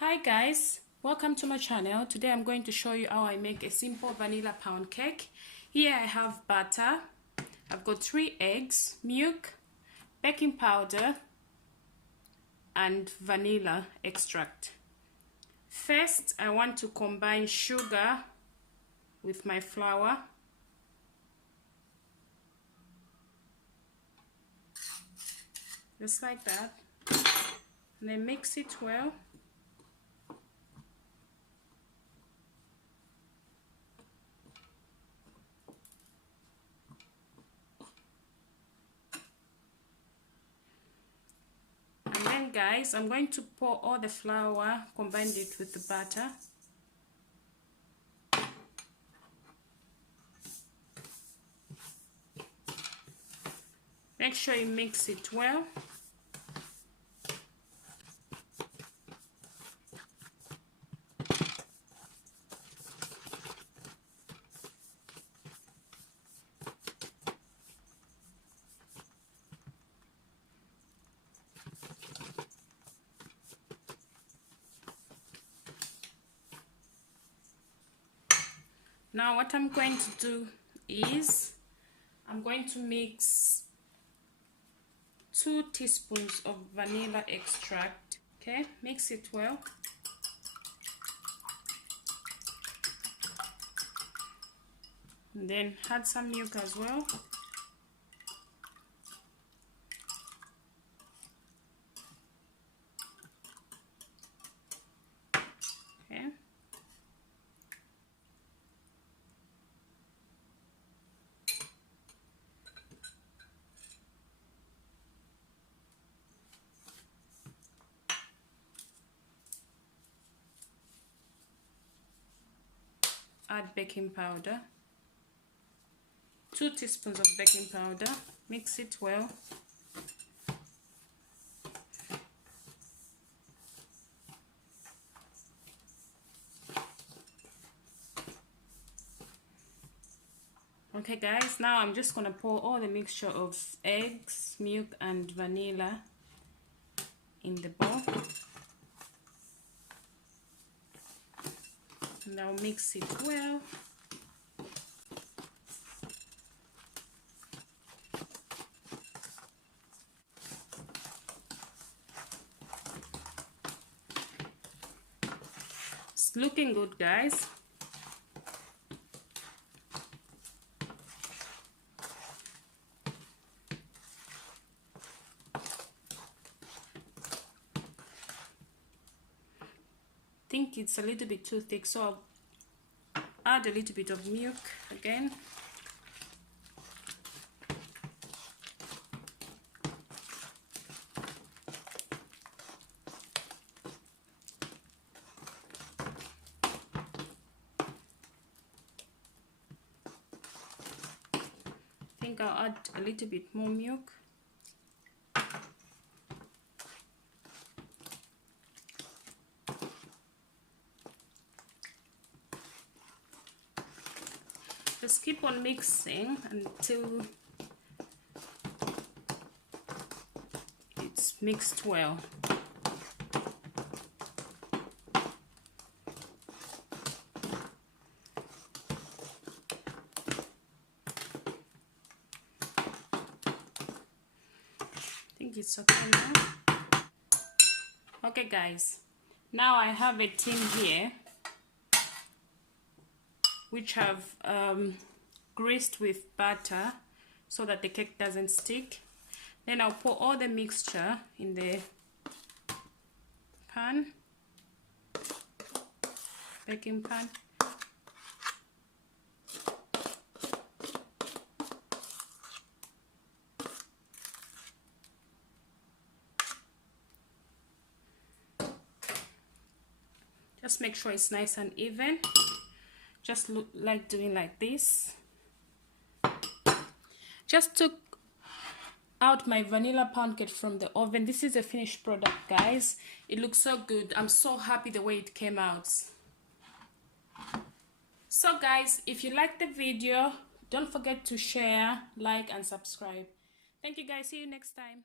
Hi guys, welcome to my channel. Today I'm going to show you how I make a simple vanilla pound cake. Here I have butter, I've got 3 eggs, milk, baking powder and vanilla extract. First I want to combine sugar with my flour. Just like that. And then mix it well. And then guys, I'm going to pour all the flour, combine it with the butter. Make sure you mix it well. Now what I'm going to do is I'm going to mix 2 teaspoons of vanilla extract. Okay, mix it well. And then add some milk as well. Okay. Add baking powder, 2 teaspoons of baking powder, mix it well. Okay guys, now I'm just gonna pour all the mixture of eggs, milk and vanilla in the bowl. Now mix it well. It's looking good guys. I think it's a little bit too thick, so I'll add a little bit of milk again. I think I'll add a little bit more milk. Just keep on mixing until it's mixed well. I think it's okay now. Okay guys, now I have a tin here which have greased with butter so that the cake doesn't stick. Then I'll pour all the mixture in the pan, baking pan. Just make sure it's nice and even. Just look like doing like this. Just took out my vanilla pound cake from the oven. This is a finished product guys. It looks so good. I'm so happy the way it came out. So guys, if you like the video, don't forget to share, like and subscribe. Thank you guys. See you next time.